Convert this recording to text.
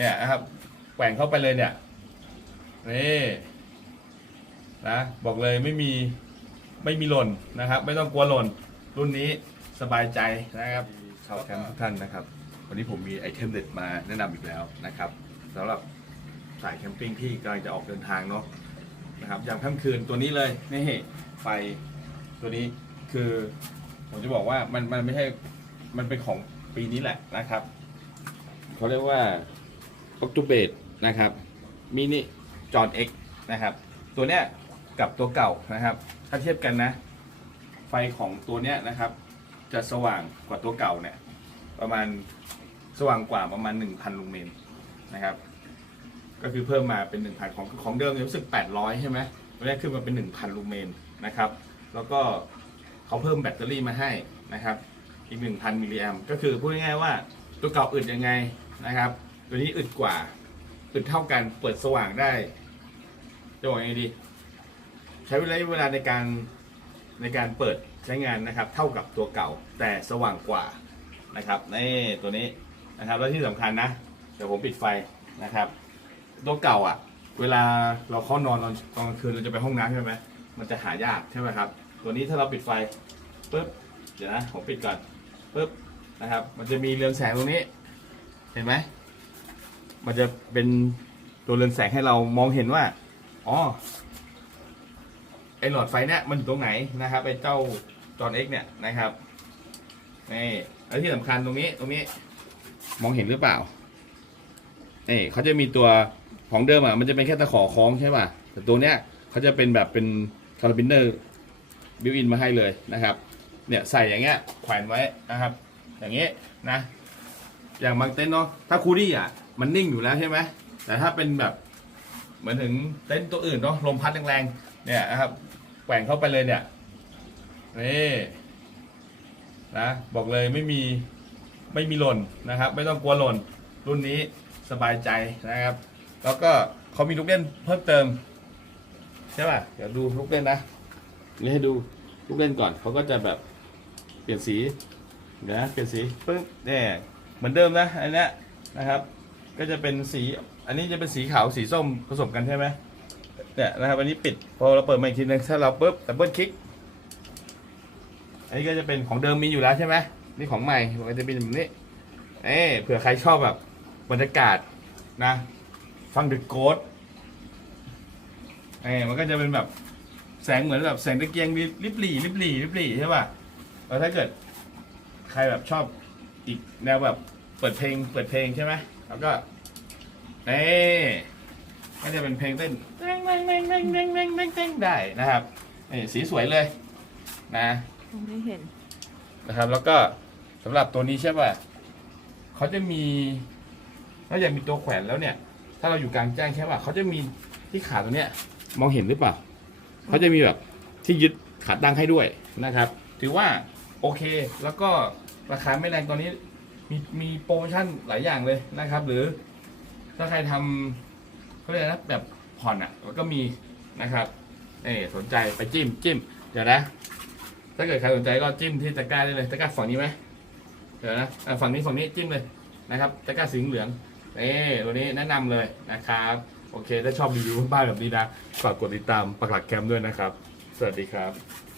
เนี่ยนะครับแกว่งเข้าไปเลยเนี่ยนี่นะบอกเลยไม่มีไม่มีหล่นนะครับ ไม่ต้องกลัวหล่น รุ่นนี้สบายใจนะครับชาวแคมป์ทุกท่านนะครับ วันนี้ผมมีไอเทมเด็ดมาแนะนำอีกแล้วนะครับสำหรับสายแคมปิ้งที่กำลังจะออกเดินทางเนาะนะครับยามค่ำคืนตัวนี้เลยนี่ไฟตัวนี้คือผมจะบอกว่ามันมันไม่ใช่มันเป็นของปีนี้แหละนะครับเขาเรียกว่า o c t o b a t นะครับมินิจอน X นะครับ ตัวเนี้ยกับตัวเก่านะครับ ถ้าเทียบกันนะ ไฟของตัวเนี้ยนะครับ จะสว่างกว่าตัวเก่าเนี่ยประมาณสว่างกว่าประมาณ 1,000 ลูเมนนะครับ ก็คือเพิ่มมาเป็น 1,000 ของของเดิมเนี่ยรู้สึก 800 ใช่ไหมตัวนี้ขึ้นมาเป็น 1,000 ลูเมนนะครับ แล้วก็เขาเพิ่มแบตเตอรี่มาให้นะครับ อีก 1,000 มิลลิแอมก็คือพูดง่ายๆว่าตัวเก่าอึดยังไงนะครับ ตัวนี้อึดกว่าอึดเท่ากันเปิดสว่างได้จะบอกยังไงดี ใช้เวลาเวลาในการในการเปิดใช้งานนะครับ เท่ากับตัวเก่าแต่สว่างกว่านะครับนี่ตัวนี้นะครับแล้วที่สำคัญนะเดี๋ยวผมปิดไฟนะครับ ตัวเก่าอะ เวลาเราเข้านอนตอนตอนกลางคืนเราจะไปห้องน้ำใช่ไหมมันจะหายากใช่ไหมครับ ตัวนี้ถ้าเราปิดไฟปุ๊บเดี๋ยวนะผมปิดก่อนปุ๊บนะครับ มันจะมีเรืองแสงตรงนี้ เห็นไหม มันจะเป็นตัวเรืองแสงให้เรามองเห็นว่า อ๋อ ไอหลอดไฟเนี่ยมันอยู่ตรงไหนนะครับไอเจ้าจอนเอ็กเนี่ยนะครับนี่แล้วที่สำคัญตรงนี้ตรงนี้ มองเห็นหรือเปล่าเอ้เขาจะมีตัวของเดิมอะมันจะเป็นแค่ตะขอคล้องใช่ป่ะแต่ตัวเนี้ยเขาจะเป็นแบบเป็นคาร์บินเนอร์บิวอินมาให้เลยนะครับ เนี่ยใส่อย่างเงี้ยแขวนไว้นะครับ อย่างเงี้ยนะ อย่างบางเต็นท์เนาะถ้าคูดี้อะมันนิ่งอยู่แล้วใช่ไหมแต่ถ้าเป็นแบบเหมือนถึงเต็นท์ตัวอื่นเนาะลมพัดแรงๆเนี่ยนะครับแกว่งเข้าไปเลยเนี่ยนี่นะบอกเลยไม่มีไม่มีหล่นนะครับ ไม่ต้องกลัวหล่น รุ่นนี้สบายใจนะครับ แล้วก็เขามีลูกเล่นเพิ่มเติมใช่ป่ะเดี๋ยวดูลูกเล่นนะนี่ให้ดูลูกเล่นก่อนเขาก็จะแบบเปลี่ยนสีเดี๋ยวนะเปลี่ยนสีปึ๊บเนี่ย เหมือนเดิมนะอันเนี้ยนะครับ ก็จะเป็นสี อันนี้จะเป็นสีขาวสีส้มผสมกันใช่ไหมเนี่ยนะครับอันนี้ปิดพอเราเปิดมาอีกทีนึงถ้าเราปุ๊บดับเบิลคลิก อันนี้ก็จะเป็นของเดิมมีอยู่แล้วใช่ไหมนี่ของใหม่มันจะเป็นแบบนี้เอ้เผื่อใครชอบแบบบรรยากาศนะฟังดึกโกดเอ้มันก็จะเป็นแบบแสงเหมือนแบบแสงตะเกียงริบหรี่ริบหรี่ริบหรี่ใช่ป่ะแล้วถ้าเกิดใครแบบชอบ อีกแนวแบบเปิดเพลงเปิดเพลงใช่ไหมแล้วก็เอ้ก็จะเป็นเพลงเต้นเต้งเต้งเต้งเต้งเต้งเต้งเต้งเต้งได้นะครับนี่สีสวยเลยนะไม่เห็นนะครับ แล้วก็สำหรับตัวนี้ใช่ป่ะเขาจะมีนอกจากมีตัวแขวนแล้วเนี่ย ถ้าเราอยู่กลางแจ้งใช่ป่ะเขาจะมีที่ขาตัวเนี้ย มองเห็นหรือเปล่าเขาจะมีแบบที่ยึดขาตั้งให้ด้วยนะครับ ถือว่าโอเคแล้วก็ ราคาไม่แรงตอนนี้มีมีโปรโมชั่นหลายอย่างเลยนะครับ หรือถ้าใครทำเขาเรียกนะแบบผ่อนอะก็มีนะครับเออสนใจไปจิ้มจิ้มเดี๋ยวนะ ถ้าเกิดใครสนใจก็จิ้มที่ตะกร้าได้เลยตะกร้าฝั่งนี้ไหมเดี๋ยวนะอ่ฝั่งนี้ฝั่งนี้จิ้มเลยนะครับตะกร้าสีเหลืองนี่ตัวนี้แนะนำเลยนะครับ โอเค ถ้าชอบรีวิวบ้านแบบนี้นะฝากกดติดตามปักหลักแคมป์ด้วยนะครับ สวัสดีครับ